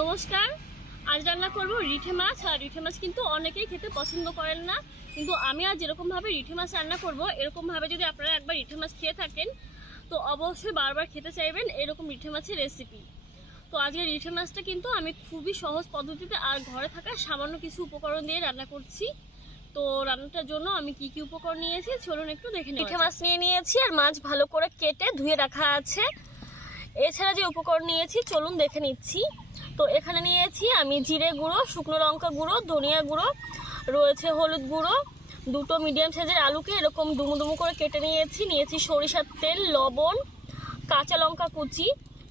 নমস্কার। আজ রান্না করব রিঠে মাছ। আর রিঠে মাছ কিন্তু অনেকেই খেতে পছন্দ করেন না, কিন্তু আমি আজ যেরকমভাবে রিঠে মাছ রান্না করব এরকমভাবে যদি আপনারা একবার রিঠে মাছ খেয়ে থাকেন তো অবশ্যই বারবার খেতে চাইবেন এরকম রিঠে মাছের রেসিপি। তো আজকে রিঠে মাছটা কিন্তু আমি খুবই সহজ পদ্ধতিতে আর ঘরে থাকা সামান্য কিছু উপকরণ দিয়ে রান্না করছি। তো রান্নাটার জন্য আমি কি কি উপকরণ নিয়েছি চলুন একটু দেখে নিই। রিঠে মাছ নিয়ে নিয়েছি আর মাছ ভালো করে কেটে ধুয়ে রাখা আছে। এছাড়া যে উপকরণ নিয়েছি চলুন দেখে নিচ্ছি। তো এখানে নিয়েছি আমি জিরে গুঁড়ো, শুকনো লঙ্কা গুঁড়ো, ধনিয়া গুঁড়ো, রয়েছে হলুদ গুঁড়ো, দুটো মিডিয়াম সাইজের আলুকে এরকম ডুমু ডুমু করে কেটে নিয়েছি সরিষার তেল, লবণ, কাঁচা লঙ্কা কুচি,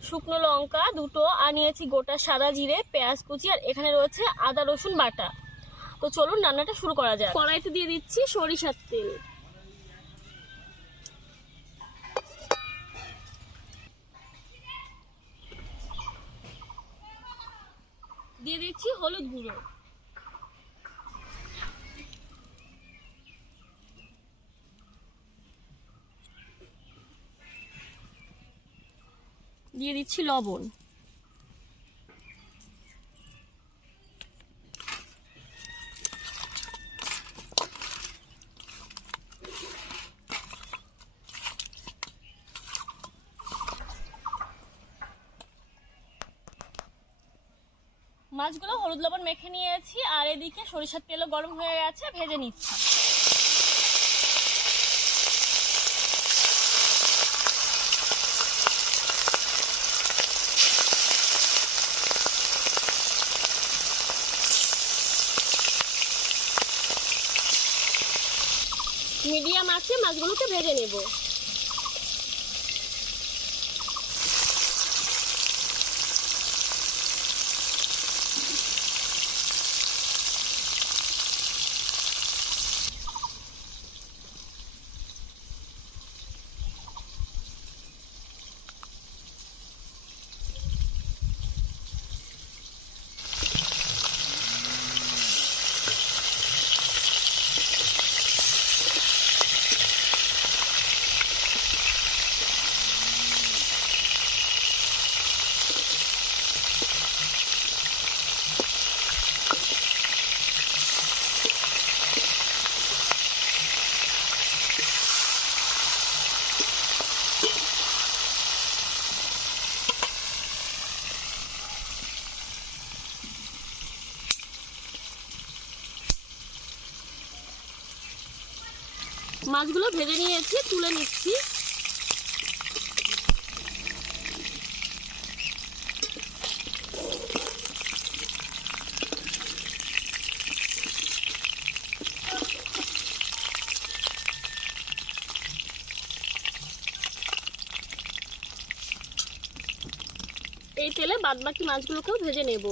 শুকনো লঙ্কা দুটো, আর নিয়েছি গোটা সাদা জিরে, পেঁয়াজ কুচি, আর এখানে রয়েছে আদা রসুন বাটা। তো চলুন রান্নাটা শুরু করা যাক। কড়াইতে দিয়ে দিচ্ছি সরিষার তেল, দিয়ে দিচ্ছি হলুদ গুঁড়ো, দিয়ে দিচ্ছি লবণ, মাছগুলো হলুদ লবণ মেখে নিয়েছি আর এদিকে সরিষার তেলও গরম হয়ে গেছে, ভেজে নিচ্ছি। মিডিয়াম আছে মাছগুলোকে ভেজে নেব। মাছগুলো ভেজে নিয়েছি, তুলে নিচ্ছি। এই তেলে বাদবাকি মাছগুলোকেও ভেজে নেব।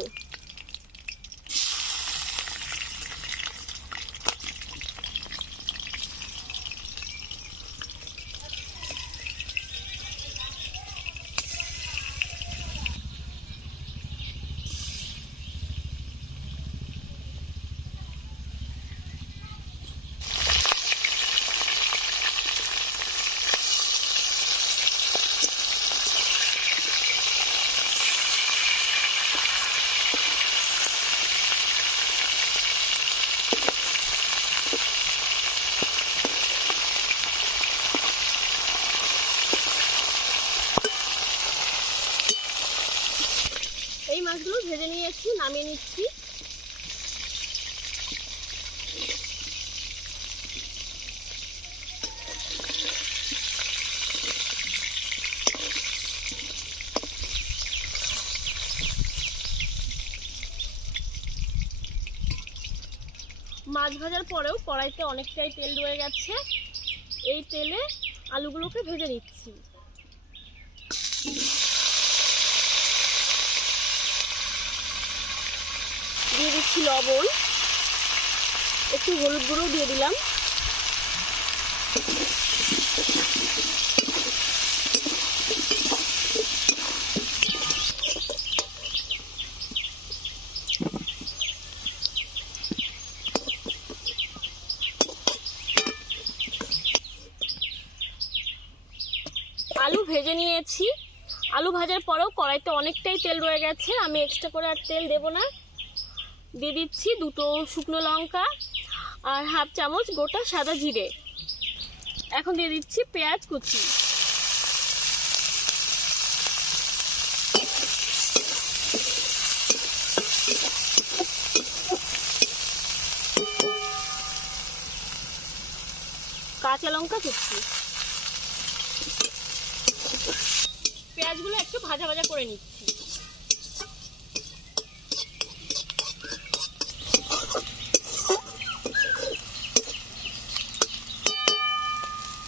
এই মাছগুলো ভেজে নিয়েছি, নামিয়ে নিচ্ছি। মাছ ভাজার পরেও কড়াইতে অনেকটাই তেল রয়ে গেছে, এই তেলে আলুগুলোকে ভেজে নিচ্ছি। দিয়ে দিচ্ছি লবণ, একটু হলুদ গুঁড়ো দিয়ে দিলাম, আলু ভেজে নিয়েছি আলু ভাজার পরেও কড়াইতে অনেকটাই তেল রয়ে গেছে, আমি এক্সট্রা করে আর তেল দেব না। দিয়ে দিচ্ছি 2টো শুকনো লঙ্কা আর হাফ চামচ গোটা সাদা জিরে। এখন দিয়ে দিচ্ছি পেঁয়াজ কুচি। কাঁচা লঙ্কা কুচি। পেঁয়াজগুলো একটু ভাজা ভাজা করে নিচ্ছি।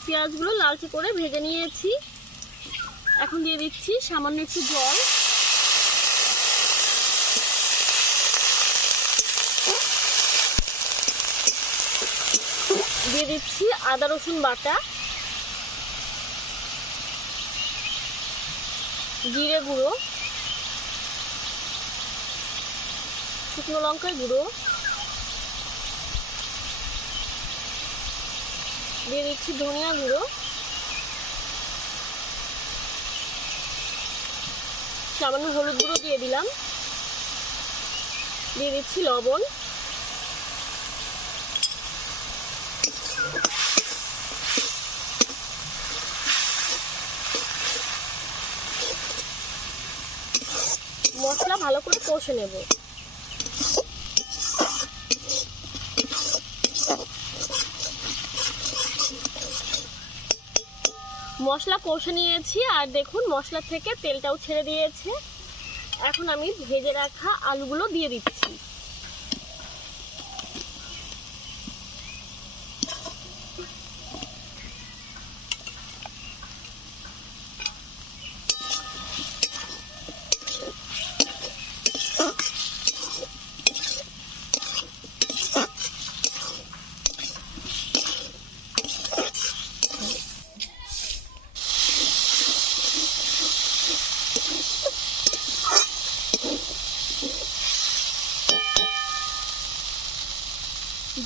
পেঁয়াজগুলো লালচে করে ভেজে নিয়েছি। এখন দিয়ে দিচ্ছি সামান্য একটু জল। দিয়ে দিচ্ছি আদা রসুন বাটা, জিরে গুঁড়ো, শুকনো লঙ্কার গুঁড়ো, দিয়ে দিচ্ছি ধনিয়া গুঁড়ো, সামান্য হলুদ গুঁড়ো দিয়ে দিলাম, দিয়ে দিচ্ছি লবণ, মশলা ভালো করে কষে নেব। মশলা কষে নিয়েছি আর দেখুন মশলা থেকে তেলটাও ছেড়ে দিয়েছে। এখন আমি ভেজে রাখা আলুগুলো দিয়ে দিচ্ছি।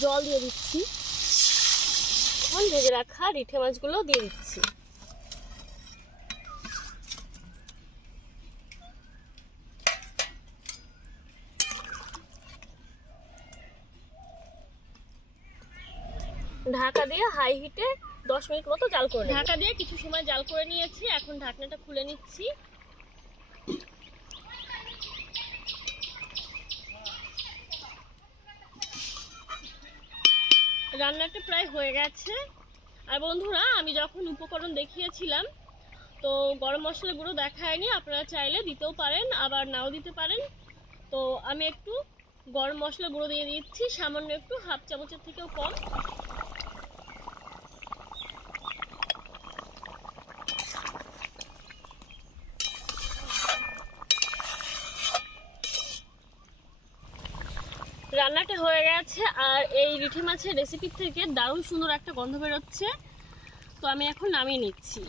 জল দিয়ে দিচ্ছি। এখন ভেজে রাখা রিঠে মাছগুলো দিয়ে দিচ্ছি। ঢাকা দিয়ে হাই হিটে 10 মিনিট মতো জাল করে ঢাকা দিয়ে কিছু সময় জাল করে নিয়েছি। এখন ঢাকনাটা খুলে নিচ্ছি। রান্নাটা প্রায় হয়ে গেছে। আর বন্ধুরা, আমি যখন উপকরণ দেখিয়েছিলাম তো গরম মশলা গুঁড়ো দেখায়নি, আপনারা চাইলে দিতেও পারেন আবার নাও দিতে পারেন। তো আমি একটু গরম মশলা গুঁড়ো দিয়ে দিচ্ছি, সামান্য একটু, হাফ চামচের থেকেও কম। রান্নাটা হয়ে গেছে আর এই রিঠে মাছের রেসিপি থেকে দারুণ সুন্দর একটা গন্ধ বেরোচ্ছে। তো আমি এখন নামিয়ে নিচ্ছি।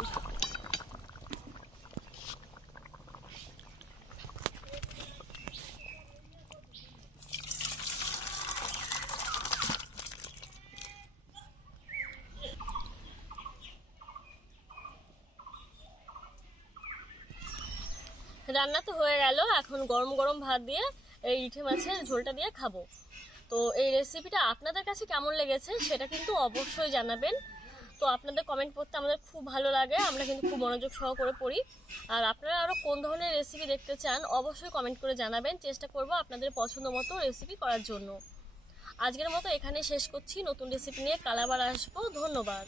রান্না তো হয়ে গেল, এখন গরম গরম ভাত দিয়ে এই রিঠে মাছের ঝোলটা দিয়ে খাবো। তো এই রেসিপিটা আপনাদের কাছে কেমন লেগেছে সেটা কিন্তু অবশ্যই জানাবেন। তো আপনাদের কমেন্ট পড়তে আমাদের খুব ভালো লাগে, আমরা কিন্তু খুব মনোযোগ সহ করে পড়ি। আর আপনারা আরও কোন ধরনের রেসিপি দেখতে চান অবশ্যই কমেন্ট করে জানাবেন, চেষ্টা করব আপনাদের পছন্দ মতো রেসিপি করার জন্য। আজকের মতো এখানে শেষ করছি, নতুন রেসিপি নিয়ে কাল আবার আসবো। ধন্যবাদ।